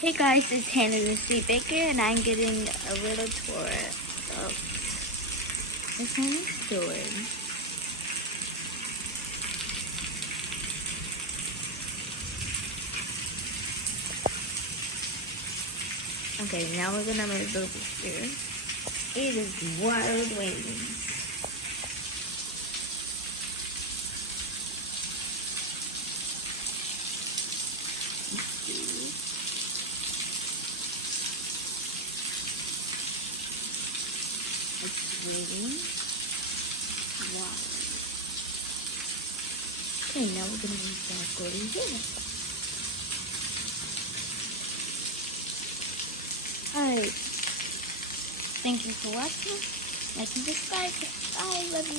Hey guys, it's Hannah the Sweet Baker, and I'm getting a little tour of this home store. Okay, now we're gonna move over here. It is Wild Wings. Let's see. It's waiting. Wow. Okay, now we're gonna move back over here. Alright. Thank you for watching. Like and subscribe. Bye. Love you.